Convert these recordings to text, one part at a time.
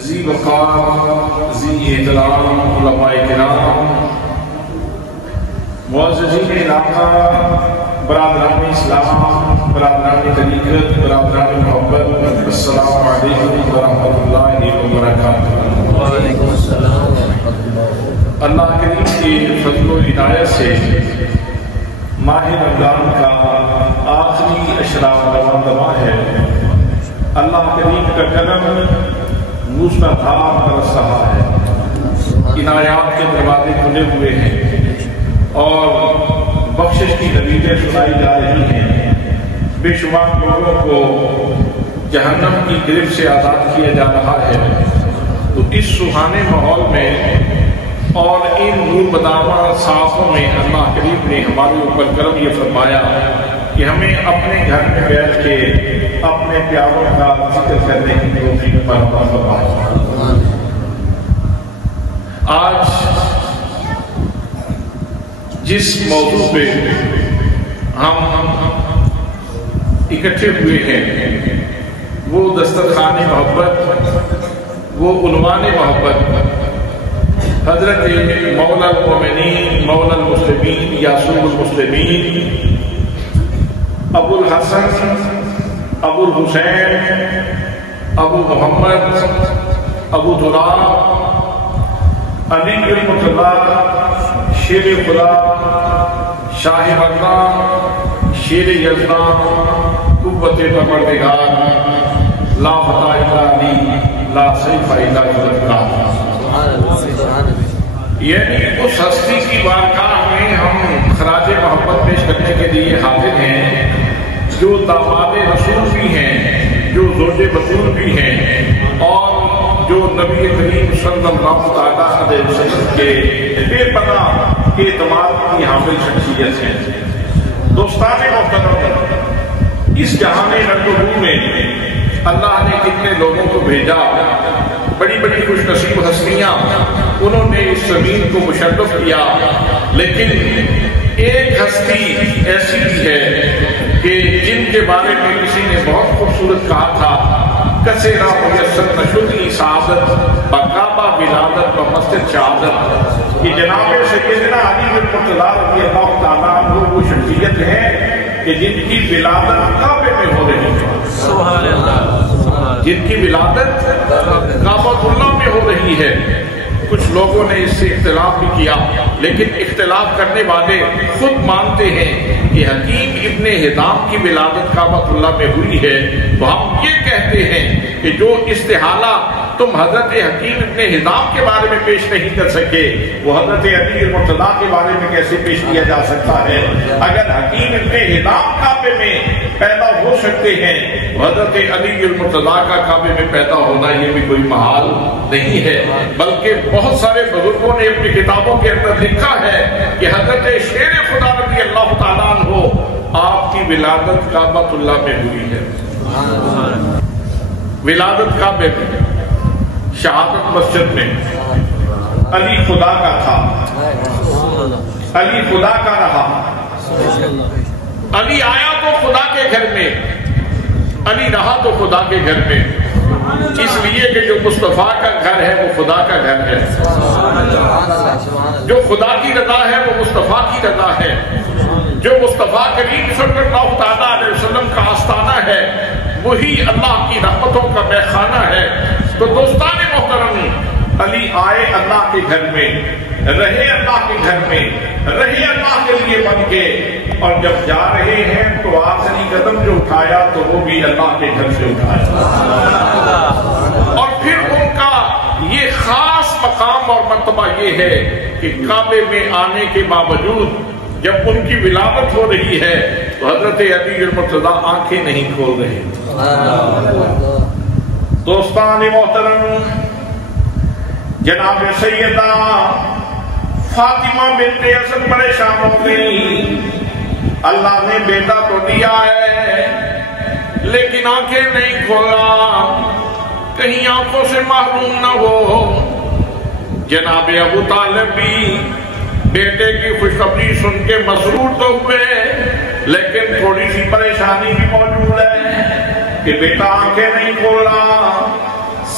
ذی وقار ذی احترام علماء کرام، معززین علاقہ، برادران اسلام، برادران طریقت، برادران محبت، السلام علیکم ورحمۃ اللہ وبرکاتہ۔ وعلیکم السلام ورحمۃ اللہ۔ اللہ کریم کی فضل و عنایت سے ماہ رمضان کا آخری اشراف رواں ہے۔ اللہ کریم کا کرم موسلادھار برس رہا ہے، عنایات کے دروازے کھلے ہوئے ہیں اور بخشش کی نویدیں سنائی جا رہی ہیں۔ بے شمار لوگوں کو جہنم کی گرفت سے آزاد کیا جا رہا ہے۔ تو اس سہانے ماحول میں اور ان نور بدامہ ساعتوں میں اللہ کریم نے ہمارے اوپر کرم یہ فرمایا کہ ہمیں اپنے گھر میں بیٹھ کے اپنے پیاروں کا ذکر کرنے کی توفیق فرمائے۔ آج جس موضوع پہ ہم اکٹھے ہوئے ہیں وہ دسترخوان محبت، وہ عنوان محبت، حضرت مولا المومنین، مولا المسلمین، یاسر المسلمین، ابو الحسن، ابو الحسین، ابو محمد، ابو تراب، علی المرتضی، شیر خدا، شاہ مردان، شیر یزدان، قوت پروردگار، لا فتح الا علی، لا سیف الا ذوالفقار۔ یعنی اس ہستی کی بارگاہ میں ہم خراج محبت پیش کرنے کے لیے حاضر ہیں، جو داماد رسول بھی ہیں، جو زوج بطول بھی ہیں، اور جو نبی کریم صلی اللہ علیہ وسلم کے بے پناہ اعتماد کی حامل شخصیت ہیں۔ دوستان محترم، اس جہان رنگ و بو میں اللہ نے کتنے لوگوں کو بھیجا، بڑی بڑی خوش نصیب ہستیاں انہوں نے اس زمین کو مشرف کیا، لیکن ایک ہستی ایسی بھی ہے کہ جن کے بارے میں کسی نے بہت خوبصورت کہا تھا، کسیرا میسر نشدی سعادت بکعبہ ولادت و مسجد شہادت۔ یہ جناب سیدنا علی المرتضی رضی اللہ تعالیٰ عنہ وہ شخصیت ہے کہ جن کی ولادت کعبے میں ہو رہی ہے، سبحان اللہ، جن کی ولادت کعبۃ اللہ میں ہو رہی ہے۔ کچھ لوگوں نے اس سے اختلاف بھی کیا، لیکن اختلاف کرنے والے خود مانتے ہیں کہ حکیم ابن ہزام کی ولادت کعبۃ اللہ میں ہوئی ہے، تو ہم یہ کہتے ہیں کہ جو استحالہ تم حضرت حکیم ابن ہزام کے بارے میں پیش نہیں کر سکے، وہ حضرت علی المرتضی کے بارے میں کیسے پیش کیا جا سکتا ہے؟ اگر حکیم ابن ہزام کعبے میں پیدا ہو سکتے ہیں، حضرت علی المرتضی کا کعبے میں پیدا ہونا یہ بھی کوئی محال نہیں ہے، بلکہ بہت سارے بزرگوں نے اپنی کتابوں کے اندر لکھا ہے کہ حضرت شیر خدا رضی اللہ تعالیٰ عنہ آپ کی ولادت کعبۃ اللہ میں ہوئی ہے۔ ولادت کعبے میں، شہادت مسجد میں۔ علی خدا کا تھا، علی خدا کا رہا، علی آیا تو خدا کے گھر میں، علی رہا تو خدا کے گھر میں، اس لیے کہ جو مصطفیٰ کا گھر ہے وہ خدا کا گھر ہے، جو خدا کی رضا ہے وہ مصطفیٰ کی رضا ہے، جو مصطفیٰ کریم صلی اللہ تعالیٰ علیہ وسلم کا آستانہ ہے وہی اللہ کی رحمتوں کا میخانہ ہے۔ تو دوستان محترم، علی آئے اللہ کے گھر میں، رہے اللہ کے گھر میں، رہے اللہ کے لیے بن کے، اور جب جا رہے ہیں تو آخری قدم جو اٹھایا تو وہ بھی اللہ کے گھر سے اٹھایا، اور پھر ان کا یہ خاص مقام اور مرتبہ یہ ہے کہ کعبے میں آنے کے باوجود جب ان کی ولادت ہو رہی ہے تو حضرت علی المرتضی آنکھیں نہیں کھول رہے۔ دوستان محترم، جناب سیدہ فاطمہ بنت اسد پریشان ہو گئی، اللہ نے بیٹا تو دیا ہے لیکن آنکھیں نہیں کھولا، کہیں آنکھوں سے محروم نہ ہو۔ جناب ابو طالب بھی بیٹے کی خوشخبری سن کے مسرور تو ہوئے، لیکن تھوڑی سی پریشانی بھی موجود ہے کہ بیٹا آنکھیں نہیں کھول رہا۔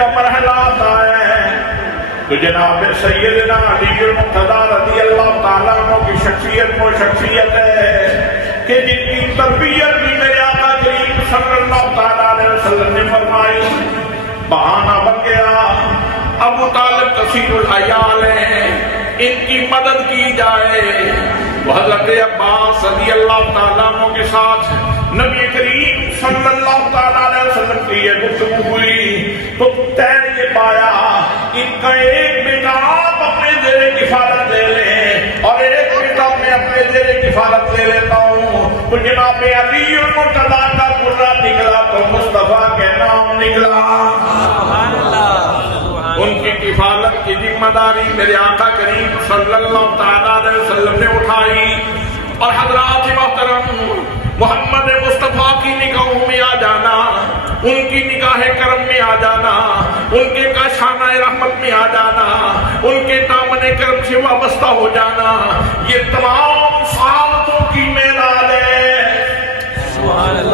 کا مرحلہ آتا ہے تو جناب سیدنا علی المرتضیٰ رضی اللہ تعالیٰ عنہ کی شخصیت وہ شخصیت ہے کہ جن کی تربیت بھی میرے آقا کریم صلی اللہ تعالیٰ علیہ وسلم نے فرمائی. بہانہ بن گیا ابو طالب کثیر العیال ہیں، ان کی مدد کی جائے. حضرت عباس رضی اللہ تعالیٰ عنہ کے ساتھ نبی کریم صلی اللہ تعالیٰ علیہ وسلم کی یہ گفتگو ہوئی تو طے یہ پایا ان کا ایک بیٹا آپ اپنے زیر کفالت لے لیں اور ایک بیٹا میں اپنے زیر کفالت لے لیتا ہوں. تو جناب علی المرتضیٰ کا قرہ نکلا تو مصطفیٰ کے نام نکلا. ان کی کفالت کی ذمہ داری میرے آقا کریم صلی اللہ تعالیٰ علیہ وسلم نے اٹھائی اور حضرات محترم محمد مصطفیٰ کی نگاہوں میں آ جانا، ان کی نگاہ کرم میں آ جانا، ان کے کاشانہ رحمت میں آ جانا، ان کے دامن کرم سے وابستہ ہو جانا، یہ تمام سعادتوں کی معراج ہے.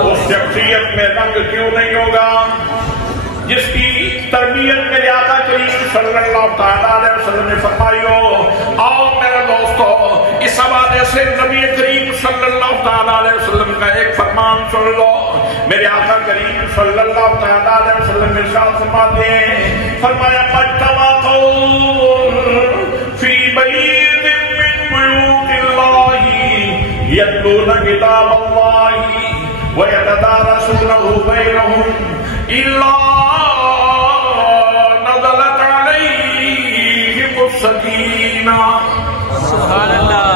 اس شخصیت میں رنگ کیوں نہیں ہوگا جس کی تربیت میرے آقا کریم صلی اللہ تعالیٰ علیہ وسلم نے فرمائی ہو. آؤ میرے دوستو اس حوالے سے نبی کریم صلی اللہ تعالیٰ علیہ وسلم کا ایک فرمان سن لو. میرے آقا کریم صلی اللہ تعالیٰ علیہ وسلم نے ارشاد فرماتے ہیں، فرمایا مجتمع فی بیت من بیوت اللہ یتلون کتاب اللہ ویتدارسونہ بینہم الا نزلت علیہم السکینہ. سبحان اللہ.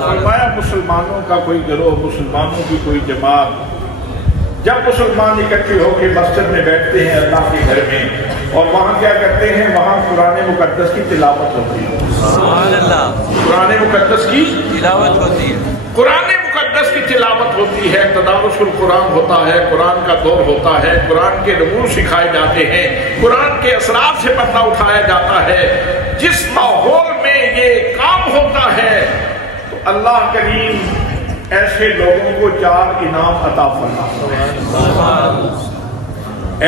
فرمایا مسلمانوں کا کوئی گروہ، مسلمانوں کی کوئی جماعت جب مسلمان اکٹھے ہو کے مسجد میں بیٹھتے ہیں اللہ کے گھر میں اور وہاں کیا کرتے ہیں، وہاں قرآن مقدس کی تلاوت ہوتی ہے. سبحان اللہ. قرآن مقدس کی تلاوت ہوتی ہے، قرآن مقدس کی تلاوت ہوتی ہے، تدارس القرآن ہوتا ہے، قرآن کا دور ہوتا ہے، قرآن کے نمور سکھائے جاتے ہیں، قرآن کے اثرات سے پردہ اٹھایا جاتا ہے. جس ماحول میں یہ کام ہوتا ہے تو اللہ کریم ایسے لوگوں کو 4 انعام عطا فرماتا ہے.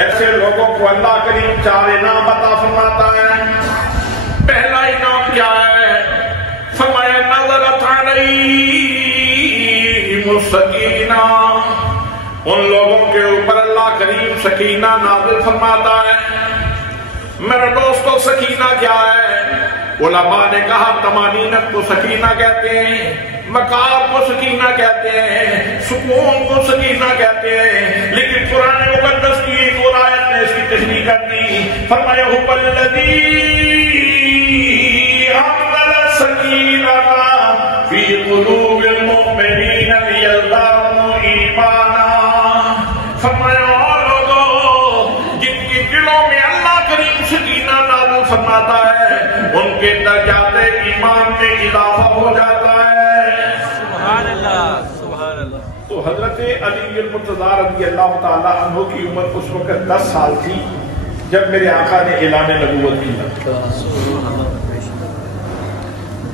ایسے لوگوں کو اللہ کریم 4 انعام عطا فرماتا ہے. پہلا انعام کیا ہے؟ فرمایا نزلت علیہم السکینہ. ان لوگوں کے اوپر اللہ کریم سکینہ نازل فرماتا ہے. میرے دوستو سکینہ کیا ہے؟ علماء نے کہا طمانینت کو سکینہ کہتے ہیں، وقار کو سکینہ کہتے ہیں، سکون کو سکینہ کہتے ہیں. لیکن قرآن مقدس کی ایک اور آیت نے اس کی تشریح کر دی. فرمایا هو الذی انزل السکینۃ فی قلوب المؤمنین لیزدادوا ایمانا. فرمایا جن کے دلوں میں اللہ کریم سکینہ نازل فرماتا ہے ان کے درجات ایمان میں اضافہ ہو جاتا ہے. سبحان اللہ. سبحان اللہ. تو حضرت علی المرتضیٰ رضی اللہ تعالیٰ عنہ کی عمر اس وقت 10 سال تھی جب میرے آقا نے اعلان نبوت کیا.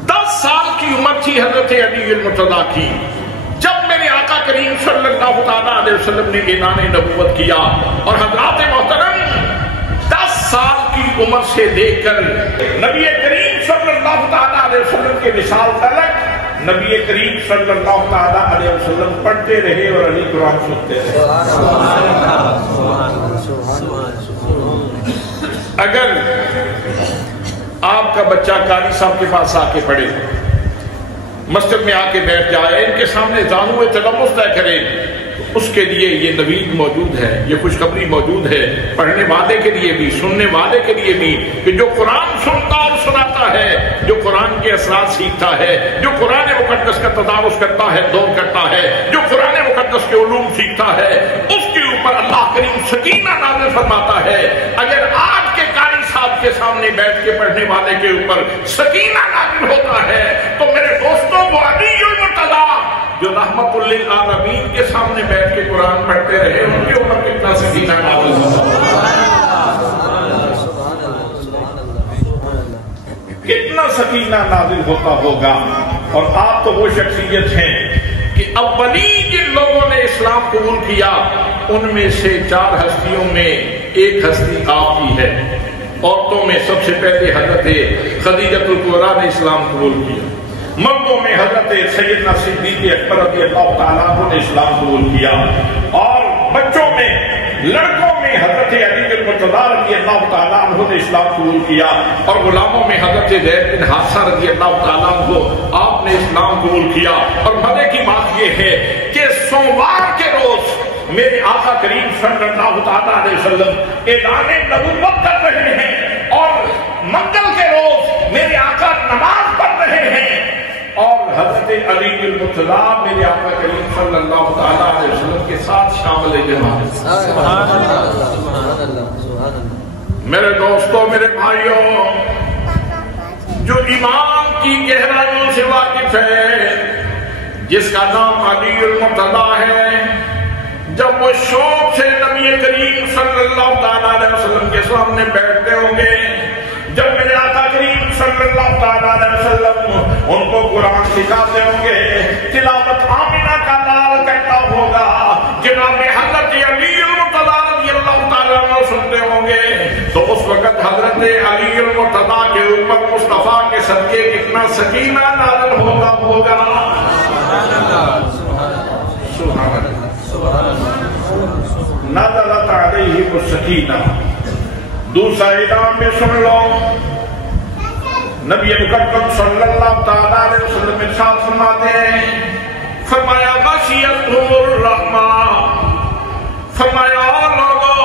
10 سال کی عمر تھی حضرت علی المرتضیٰ کی جب میرے آقا کریم صلی اللہ تعالیٰ علیہ وسلم نے اعلان نبوت کیا. اور حضرات محترم 10 سال کی عمر سے لے کر نبی کریم صلی اللہ تعالیٰ علیہ وسلم کے وصال تک نبی کریم صلی اللہ تعالیٰ علیہ وسلم پڑھتے رہے اور علی قرآن سنتے رہے. اگر آپ کا بچہ قاری صاحب کے پاس آ کے پڑھے، مسجد میں آ کے بیٹھ جائے، ان کے سامنے زانو تلمس طے کرے، اس کے لیے یہ نوید موجود ہے، یہ خوشخبری موجود ہے پڑھنے والے کے لیے بھی، سننے والے کے لیے بھی، کہ جو قرآن سنتا اور سناتا ہے، جو قرآن کے اثرات سیکھتا ہے، جو قرآن مقدس کا تدارس کرتا ہے، دور کرتا ہے، جو قرآن مقدس کے علوم سیکھتا ہے، اس کے اوپر اللہ کریم سکینہ نازل فرماتا ہے. اگر آج کے قاری صاحب کے سامنے بیٹھ کے پڑھنے والے کے اوپر سکینہ نازل ہوتا ہے تو میرے دوستوں وہ علی المرتضیٰ جو رحمت للعالمین کے سامنے بیٹھ کے قرآن پڑھتے رہے ان کے اوپر کتنا سکینہ نازل ہوتا ہے. کتنا سکینہ نازل ہوتا ہوگا. اور آپ تو وہ شخصیت ہیں کہ اولی جن لوگوں نے اسلام قبول کیا ان میں سے 4 ہستیوں میں ایک ہستی آپ کی ہے۔ عورتوں میں سب سے پہلے حضرت خدیجہ الکبریٰ نے اسلام قبول کیا، مردوں میں حضرت سیدنا صدیق اکبر رضی اللہ تعالیٰ عنہ نے اسلام قبول کیا، اور بچوں میں لڑکوں میں حضرت علی المرتضیٰ رضی اللہ تعالیٰ عنہ نے اسلام قبول کیا، اور غلاموں میں حضرت زید بن حارثہ رضی اللہ تعالیٰ عنہ آپ نے اسلام قبول کیا۔ اور مزے کی بات یہ ہے کہ سوموار کے روز میرے آقا کریم صلی اللہ تعالیٰ علیہ وسلم اعلان نبوت کر رہے ہیں، اور منگل کے روز میرے آقا نماز پڑھ رہے ہیں، اور حضرت علی المرتضیٰ میرے آقا کریم صلی اللہ تعالیٰ علیہ وسلم کے ساتھ شامل جماعت۔ سبحان اللہ، سبحان اللہ، سبحان اللہ۔ میرے دوستوں، میرے بھائیوں، جو ایمان کی گہرائیوں سے واقف ہے، جس کا نام علی المرتضیٰ ہے، جب وہ شوق سے نبی کریم صلی اللہ تعالیٰ علیہ وسلم کے سامنے بیٹھتے ہوں گے، جب میرے آقا کریم صلی اللہ تعالیٰ علیہ وسلم ان کو قرآن سکھاتے ہوں گے، تلاوت آمینہ کا لال کرتا ہوگا، جناب حضرت علی المرتضیٰ رضی اللہ تعالیٰ عنہ سنتے ہوں گے، تو اس وقت حضرت علی المرتضیٰ کے اوپر مصطفیٰ کے صدقے کتنا سکینہ نازل ہوتا ہوگا۔ سبحان اللہ، نزلت علیہ السکینہ۔ دوسرا انعام میں سن لو، نبی مکرم صلی اللہ تعالیٰ علیہ وسلم ارشاد فرماتے ہیں، فرمایا غشیتہم الرحمہ، فرمایا لوگوں،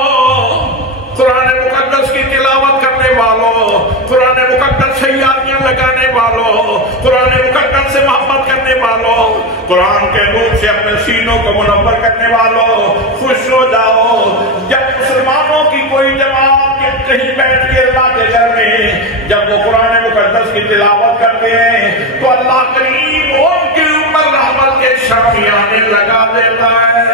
قرآن مقدس کی تلاوت کرنے والوں، قرآن مقدس سے یادیاں لگانے والوں، قرآن مقدس سے محبت کرنے والوں، قرآن کے نور سے اپنے سینوں کو منور کرنے والوں، خوش ہو جاؤ جب مسلمانوں کی کوئی جماعت کہیں بیٹھ کے اللہ کے گھر میں جب وہ قرآن مقدس کی تلاوت کرتے ہیں تو اللہ کریم ان کے اوپر رحمت کے شامیانے لگا دیتا ہے۔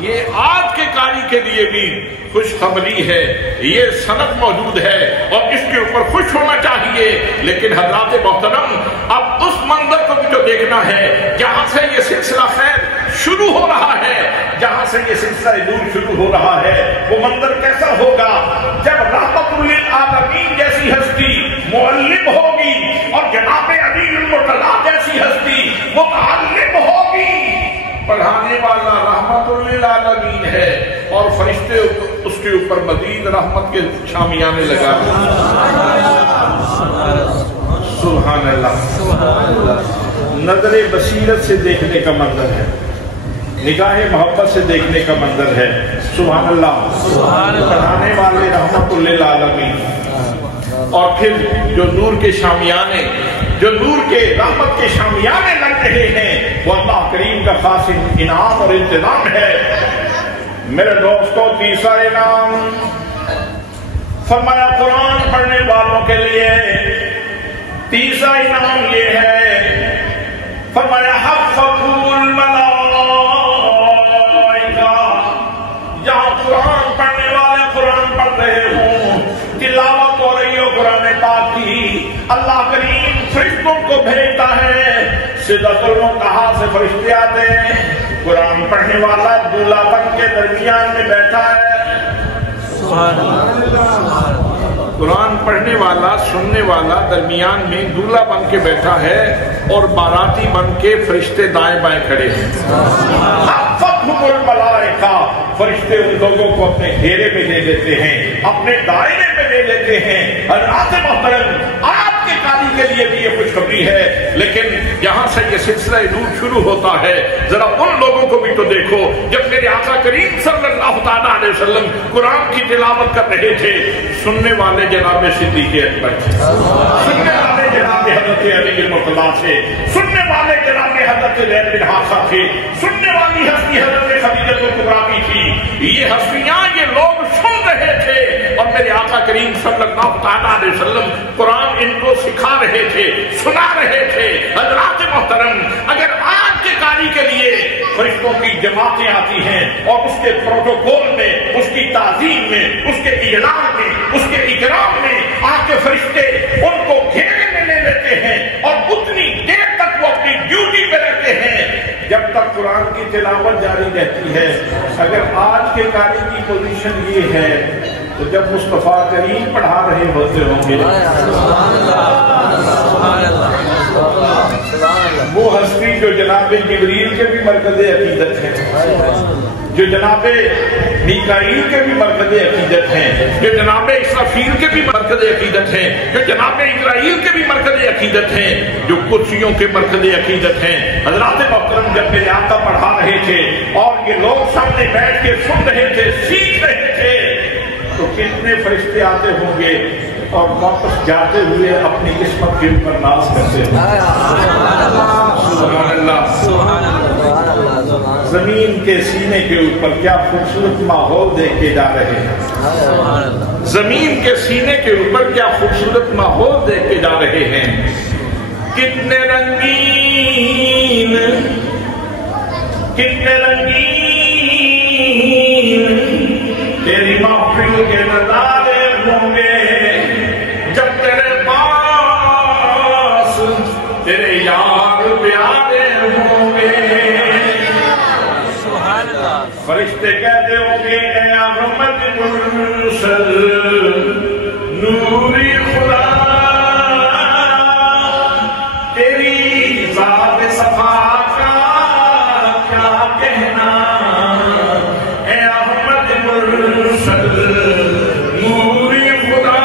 یہ آج کے قاری کے لیے بھی خوشخبری ہے، یہ سند موجود ہے اور اس کے اوپر خوش ہونا چاہیے، لیکن حضرات محترم اب اس منظر کو بھی تو دیکھنا ہے جہاں سے یہ سلسلہ خیر شروع ہو رہا ہے، جہاں سے یہ سلسلہ نور شروع ہو رہا ہے، وہ منظر کیسا ہوگا جب رحمت للعالمین جیسی ہستی معلم ہوگی اور جناب علی المرتضیٰ جیسی ہستی متعلم ہوگی۔ پڑھانے والا رحمت للعالمین ہے اور فرشتے اس کے اوپر مزید رحمت کے شامیانے لگا۔ سبحان اللہ۔ نظر بصیرت سے دیکھنے کا منظر ہے، نگاہ محبت سے دیکھنے کا منظر ہے۔ سبحان اللہ۔ پڑھانے والے رحمت للعالمین، اور پھر جو نور کے شامیانے، جو نور کے رحمت کے شامیانے لگ رہے ہیں، وہ اللہ کریم کا خاص انعام اور انتظام ہے۔ میرے دوستوں، تیسرا انعام فرمایا قرآن پڑھنے والوں کے لیے تیسرا انعام یہ ہے، فرمایا حفظہ الملائکہ، جہاں قرآن پڑھنے والے قرآن پڑھ رہے ہوں، تلاوت ہو رہی ہو قرآن پاک کی، اللہ کریم فرشتوں کو بھیجتا ہے، سدرۃ المنتہا سے فرشتے آتے ہیں، قرآن پڑھنے والا دولہا بن کے درمیان میں بیٹھا ہے۔ سبحان اللہ۔ قرآن پڑھنے والا، سننے والا درمیان میں دولہا بن کے بیٹھا ہے اور باراتی بن کے فرشتے دائیں بائیں کھڑے ہیں۔ حفظہم الملائکہ، فرشتے ان لوگوں کو اپنے گھیرے میں لے لیتے ہیں، اپنے دائرے میں لے لیتے ہیں۔ حضرات محترم، آپ کے قاری کے لیے بھی یہ خوشخبری ہے، لیکن یہاں سے یہ سلسلہ نور شروع ہوتا ہے، ذرا ان لوگوں کو بھی تو دیکھو جب میرے آقا کریم صلی اللہ تعالیٰ علیہ وسلم قرآن کی تلاوت کر رہے تھے، سننے والے جناب صدیق اکبر تھے، سننے والے جناب حضرت علی المرتضیٰ تھے، سننے والے جناب حضرت زید بن حارثہ تھے، سننے والی ہستی حضرت خدیجہ الکبریٰ تھی۔ یہ ہستیاں، یہ لوگ سن رہے تھے اور میرے آقا کریم صلی اللہ تعالیٰ علیہ وسلم قرآن ان کو سکھا رہے تھے، سنا رہے تھے۔ حضرات محترم، اگر آج کے قاری کے لیے فرشتوں کی جماعتیں آتی ہیں اور اس کے پروٹوکول میں، اس کی تعظیم میں، اس کے اعلان میں، اس کے اکرام میں آج کے فرشتے ان کو گھیرے میں لے لیتے ہیں اور اتنی دیر تک وہ اپنی ڈیوٹی پہ رہتے ہیں جب تک قرآن کی تلاوت جاری رہتی ہے. اگر آج کے قاری کی پوزیشن یہ ہے تو جب مصطفیٰ کریم پڑھا رہے ہوتے ہوں گے وہ ہستی جو جناب جبریل کے بھی مرکز عقیدت ہے, جو جناب میکائیل کے بھی مرکز عقیدت ہیں, جو جناب اسرافیل کے بھی مرکز عقیدت ہیں, جو جناب اسرائیل کے بھی مرکز عقیدت ہیں, جو کرسیوں کے مرکز عقیدت ہیں. حضرات محترم جب میرے آقا پڑھا رہے تھے اور یہ لوگ سامنے بیٹھ کے سن رہے تھے, سیکھ رہے تھے, تو کتنے فرشتے آتے ہوں گے اور واپس جاتے ہوئے اپنی قسمت کے اوپر ناز کرتے ہیں. سبحان اللہ. زمین کے سینے کے اوپر کیا خوبصورت ماحول دیکھ کے جا رہے ہیں. زمین کے سینے کے اوپر کیا خوبصورت ماحول دیکھ کے جا رہے ہیں. کتنے رنگین, کتنے رنگین تیری محفل کے نظارے ہوں گے جب تیرے پاس تیرے یار پیارے ہوں گے. فرشتے کہتے ہوں گے اے احمد مرسل نوری خدا, تیری ذات صفا کا کیا کہنا. اے احمد مرسل نوری خدا,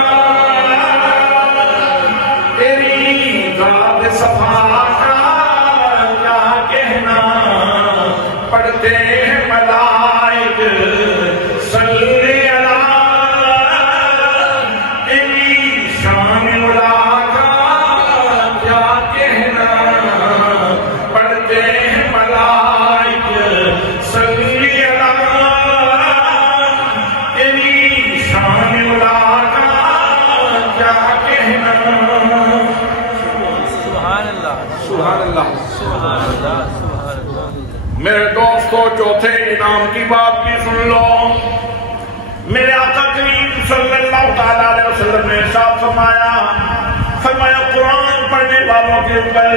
تیری ذات صفا کا کیا کہنا. پڑھتے ہیں ملائک صلی اللہ, تیری شان علا کا کیا کہنا. پڑھتے ہیں ملائک صلی اللہ, تیری شان علا کا کیا کہنا. سبحان اللہ, سبحان اللہ. سبحان اللہ, سبحان اللہ. میرے دوستو چوتھے انعام کی بات بھی سن لو. میرے آقا کریم صلی اللہ تعالیٰ علیہ وسلم نے ارشاد فرمایا قرآن پڑھنے والوں کے اوپر,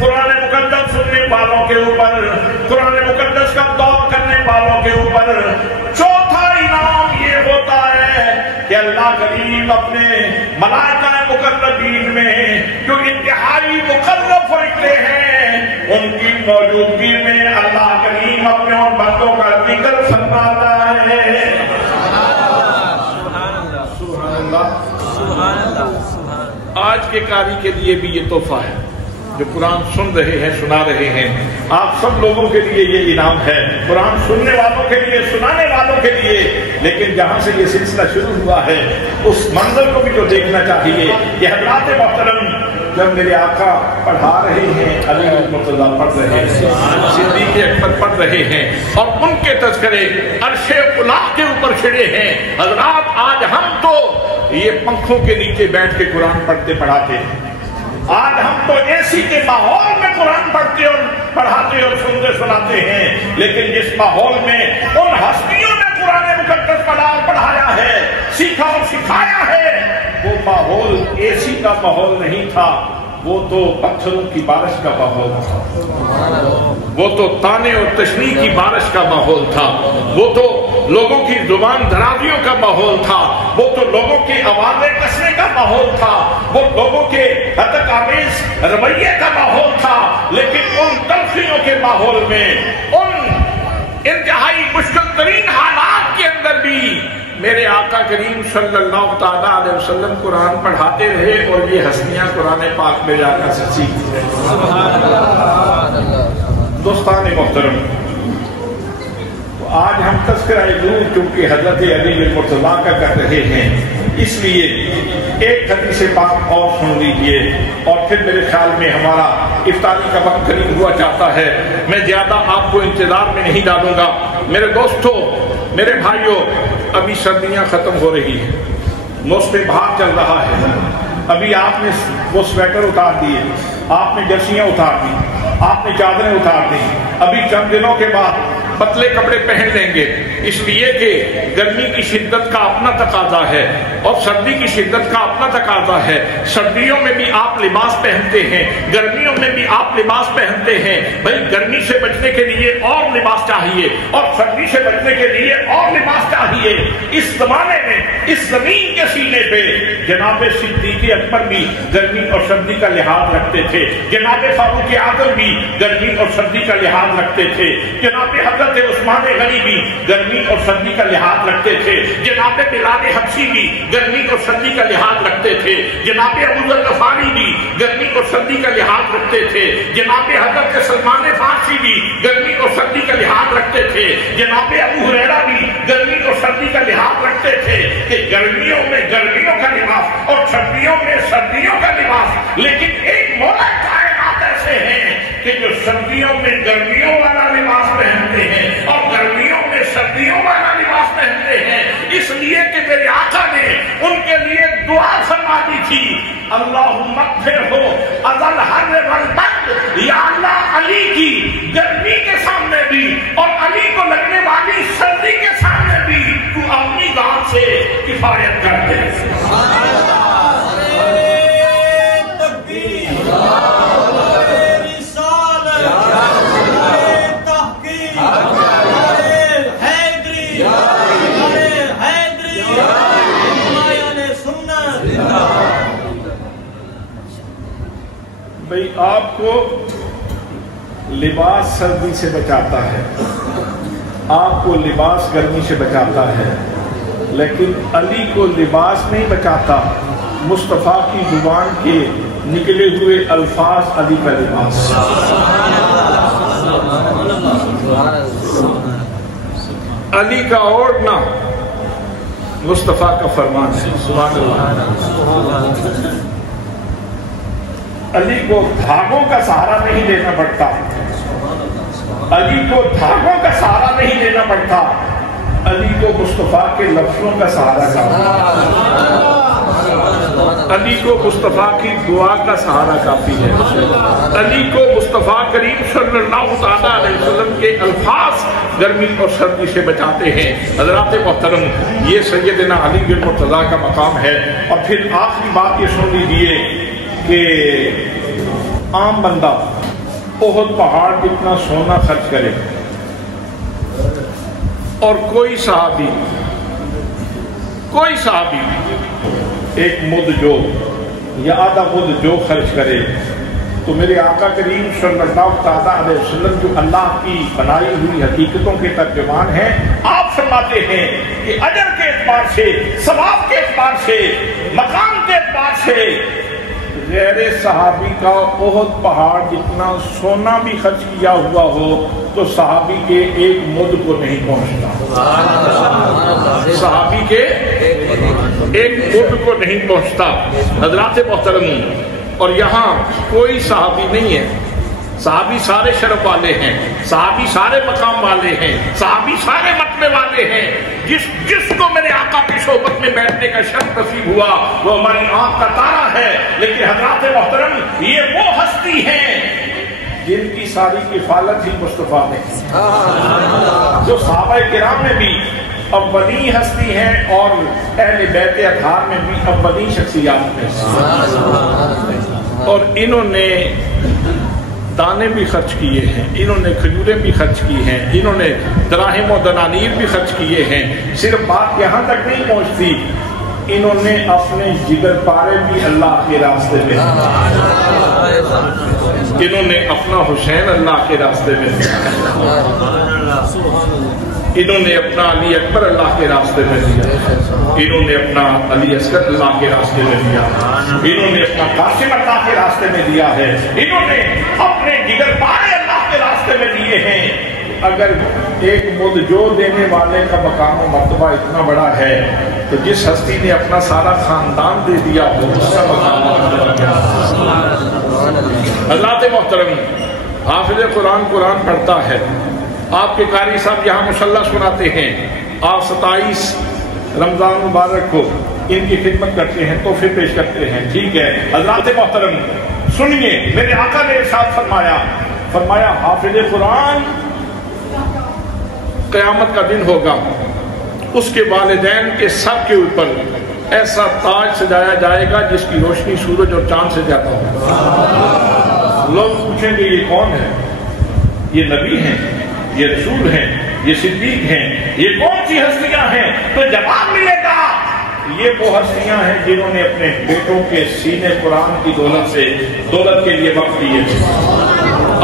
قرآن مقدس سننے والوں کے اوپر, قرآن مقدس کا دور کرنے والوں کے اوپر چوتھا انعام یہ ہوتا ہے کہ اللہ کریم اپنے ملائکہ مقربین میں جو انتہائی مقرب فرشتے ہیں ان کی موجودگی میں اللہ کریم اپنے ان بندوں کا ذکر فرماتا ہے. آج کے قاری کے لیے بھی یہ تحفہ ہے جو قرآن سن رہے ہیں, سنا رہے ہیں. آپ سب لوگوں کے لیے یہ انعام ہے, قرآن سننے والوں کے لیے, سنانے والوں کے لیے. لیکن جہاں سے یہ سلسلہ شروع ہوا ہے اس منظر کو بھی تو دیکھنا چاہیے. یہ حضرات محترم جب میرے آقا پڑھا رہے ہیں, علی مرتضیٰ پڑھ رہے ہیں, صدیق اکبر پڑھ رہے ہیں اور ان کے تذکرے عرش اولی کے اوپر چھڑے ہیں. حضرات آج ہم تو یہ پنکھوں کے نیچے بیٹھ کے قرآن پڑھتے پڑھاتے ہیں. آج ہم تو اے سی کے ماحول میں قرآن پڑھتے اور پڑھاتے اور سنتے سناتے ہیں. لیکن جس ماحول میں ان ہستیوں نے قرآن مقدس پڑھایا ہے, سیکھا اور سکھایا ہے, وہ ماحول اے سی کا ماحول نہیں تھا, وہ تو پتھروں کی بارش کا ماحول تھا, وہ تو تانے اور تشنیع کی بارش کا ماحول تھا, وہ تو لوگوں کی زبان درازیوں کا ماحول تھا, وہ تو لوگوں کی آوازیں کسنے کا ماحول تھا, وہ لوگوں کے حدق آمیز رویے کا ماحول تھا. لیکن ان تلخیوں کے ماحول میں, ان انتہائی مشکل ترین حالات کے اندر بھی میرے آقا کریم صلی اللہ تعالیٰ علیہ وسلم قرآن پڑھاتے رہے اور یہ ہستیاں قرآن پاک میں جا کر سیکھتی رہے. دوستان محترم, آج ہم تذکرہ دور چونکہ حضرت علی مرتضیٰ کا کر رہے ہیں, اس لیے ایک حدیث پاک اور سن لیجئے اور پھر میرے خیال میں ہمارا افطاری کا وقت قریب ہوا چاہتا ہے. میں زیادہ آپ کو انتظار میں نہیں ڈالوں گا. میرے دوستو, میرے بھائیوں, ابھی سردیاں ختم ہو رہی ہیں, موسم بہار چل رہا ہے. ابھی آپ نے وہ سویٹر اتار دیے, آپ نے جرسیاں اتار دی, آپ نے چادریں اتار دی. ابھی چند دنوں کے بعد پتلے کپڑے پہن لیں گے. اس لیے کہ گرمی کی شدت کا اپنا تقاضا ہے اور سردی کی شدت کا اپنا تقاضا ہے. سردیوں میں بھی آپ لباس پہنتے ہیں, گرمیوں میں بھی آپ لباس پہنتے ہیں. بھئی گرمی سے بچنے کے لیے اور لباس چاہیے اور سردی سے بچنے کے لیے اور لباس چاہیے. اس زمانے میں اس زمین کے سینے پہ جناب صدیق اکبر بھی گرمی اور سردی کا لحاظ رکھتے تھے, جناب فاروق اعظم بھی گرمی اور سردی کا لحاظ رکھتے تھے, جناب حضرت عثمان غنی بھی گرمی اور سردی کا لحاظ رکھتے تھے, جناب بلال حبشی بھی گرمی اور سردی کا لحاظ رکھتے تھے, جناب ابو ذر غفاری بھی گرمی اور سردی کا لحاظ رکھتے تھے, جناب حضرت سلمان فارسی بھی گرمی اور سردی کا لحاظ رکھتے تھے, جناب ابو ہریرہ بھی گرمی اور سردی کا لحاظ رکھتے تھے کہ گرمیوں میں گرمیوں کا لباس اور سردیوں میں سردیوں کا لباس. لیکن ایک مولا کائنات ایسے ہیں کہ جو سردیوں میں گرمیوں والا لباس پہنتے ہیں اور گرمیوں میں سردیوں والا لباس پہنتے ہیں. اس لیے کہ میرے آقا نے ان کے لیے دعا فرما دی تھی, اللہم اغفرہ ازل حر والبرد, یا اللہ علی کی گرمی کے سامنے بھی اور علی کو لگنے والی سردی کے سامنے بھی تو اپنی ذات سے کفایت کر دے. بھئی آپ کو لباس سردی سے بچاتا ہے, آپ کو لباس گرمی سے بچاتا ہے, لیکن علی کو لباس نہیں بچاتا, مصطفیٰ کی زبان کے نکلے ہوئے الفاظ علی کا لباس. علی کا اوڑھنا مصطفیٰ کا فرمان ہے. سبحان اللہ. علی کو دھاگوں کا سہارا نہیں لینا پڑتا, علی کو دھاگوں کا سہارا نہیں لینا پڑتا, علی کو مصطفیٰ کے لفظوں کا سہارا کافی, علی کو مصطفیٰ کی دعا کا سہارا کافی ہے, علی کو مصطفیٰ کریم صلی اللہ علیہ وسلم کے الفاظ گرمی اور سردی سے بچاتے ہیں. حضرات محترم, یہ سیدنا علی بن مرتضیٰ کا مقام ہے. اور پھر آخری بات یہ سن لیجیے کہ عام بندہ احد پہاڑ کتنا سونا خرچ کرے اور کوئی صحابی ایک مد جو یا آدھا مد جو خرچ کرے تو میرے آقا کریم صلی اللہ علیہ وسلم جو اللہ کی بنائی ہوئی حقیقتوں کے ترجمان ہیں, آپ فرماتے ہیں کہ اجر کے اعتبار سے, ثواب کے اعتبار سے, مقام کے اعتبار سے غیر صحابی کا احد پہاڑ جتنا سونا بھی خرچ کیا ہوا ہو تو صحابی کے ایک مد کو نہیں پہنچتا, صحابی کے ایک مد کو نہیں پہنچتا. حضرات محترم, اور یہاں کوئی صحابی نہیں ہے, صحابی سارے شرف والے ہیں, صحابی سارے مقام والے ہیں, صحابی سارے مرتبے والے ہیں. جس کو میرے آقا کی صحبت میں بیٹھنے کا شرف نصیب ہوا وہ ہماری آنکھ کا تارا ہے. لیکن حضرات محترم, یہ وہ ہستی ہیں جن کی ساری کفالت ہی مصطفیٰ نے, جو صحابہ کرام میں بھی اولین ہستی ہیں اور اہل بیت اطہار میں بھی اولین شخصیات میں, اور انہوں نے دانے بھی خرچ کیے ہیں, انہوں نے کھجوریں بھی خرچ کی ہیں, انہوں نے دراہم و دنانیر بھی خرچ کیے ہیں. صرف بات یہاں تک نہیں پہنچتی, انہوں نے اپنے جگر پارے بھی اللہ کے راستے میں, انہوں نے اپنا حسین اللہ کے راستے میں, انہوں نے اپنا علی اکبر اللہ کے راستے میں دیا, انہوں نے اپنا علی اصغر اللہ کے راستے میں دیا, انہوں نے اپنا قاسم اللہ کے راستے میں دیا ہے, انہوں نے اپنے جگر پارے اللہ کے راستے میں دیے ہیں. اگر ایک مد جو دینے والے کا مقام و مرتبہ اتنا بڑا ہے تو جس ہستی نے اپنا سارا خاندان دے دیا تو اس کا مقام و مرتبہ کیا. حضرات محترم, حافظ قرآن پڑھتا ہے, آپ کے قاری صاحب یہاں مصلی سناتے ہیں, آپ 27 رمضان مبارک کو ان کی خدمت کرتے ہیں, تحفے پیش کرتے ہیں. ٹھیک ہے حضرات محترم, سنیے میرے آقا نے ارشاد فرمایا حافظ قرآن قیامت کا دن ہوگا، اس کے والدین کے سر کے اوپر ایسا تاج سجایا جائے گا جس کی روشنی سورج اور چاند سے زیادہ ہوگا۔ لوگ پوچھیں گے یہ کون ہے؟ یہ نبی ہیں، یہ رسول ہیں، یہ صدیق ہیں، یہ کون سی ہستیاں ہیں؟ تو جواب ملے گا یہ وہ ہستیاں ہیں جنہوں نے اپنے بیٹوں کے سینے قرآن کی دولت کے لیے وقف دیے تھے،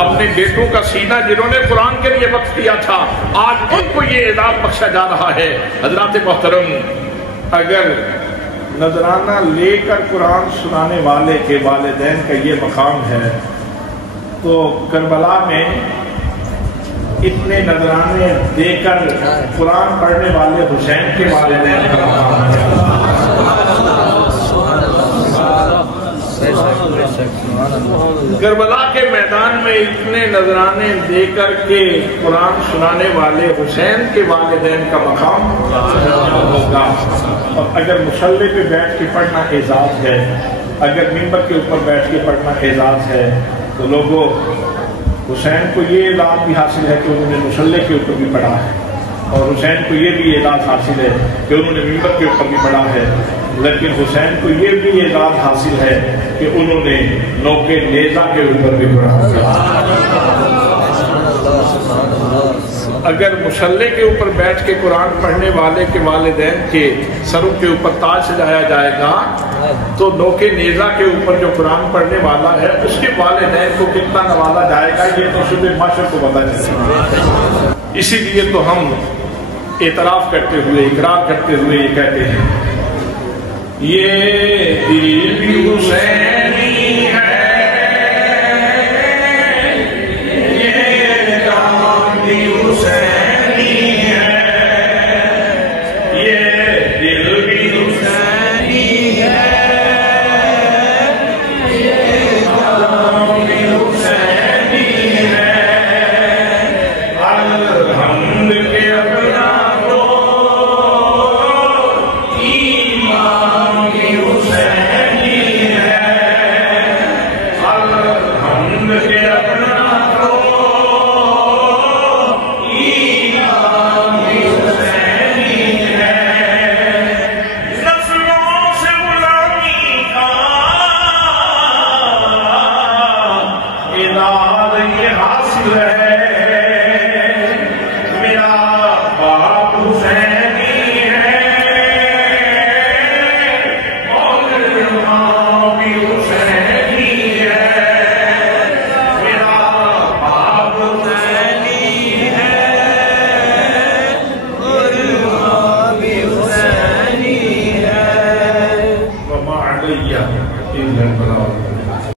اپنے بیٹوں کا سینہ جنہوں نے قرآن کے لیے وقف دیا تھا، آج ان کو یہ اعزاز بخشا جا رہا ہے۔ حضرات محترم، اگر نذرانہ لے کر قرآن سنانے والے کے والدین کا یہ مقام ہے تو کربلا میں اتنے نذرانے دے کر قرآن پڑھنے والے حسین کے والدین کا مقام ہے۔ کربلا کے میدان میں اتنے نذرانے دے کر کے قرآن سنانے والے حسین کے والدین کا مقام ہوگا۔ اور اگر مصلی پہ بیٹھ کے پڑھنا اعزاز ہے، اگر منبر کے اوپر بیٹھ کے پڑھنا اعزاز ہے، تو لوگوں حسین کو یہ اعزاز بھی حاصل ہے کہ انہوں نے مصلی کے اوپر بھی پڑھا ہے، اور حسین کو یہ بھی اعزاز حاصل ہے کہ انہوں نے منبر کے اوپر بھی پڑھا ہے، لیکن حسین کو یہ بھی اعزاز حاصل ہے کہ انہوں نے نوک نیزہ کے اوپر بھی پڑھا۔ اگر مصلی کے اوپر بیٹھ کے قرآن پڑھنے والے کے والدین کے سروں کے اوپر تاج سجایا جائے گا تو نوک نیزہ کے اوپر جو قرآن پڑھنے والا ہے اس کے والدین کو کتنا نوازا جائے گا یہ تو صبح معاشر کو پتہ چلے۔ اسی لیے تو ہم اعتراف کرتے ہوئے، اقرار کرتے ہوئے یہ کہتے ہیں یہ دل بھی حسینی ہے، یہ جان بھی حسینی ہے، یہ دل بھی حسینی ہے، یہ جان بھی حسینی ہے، الحمد کے اپنا إلا البلاغ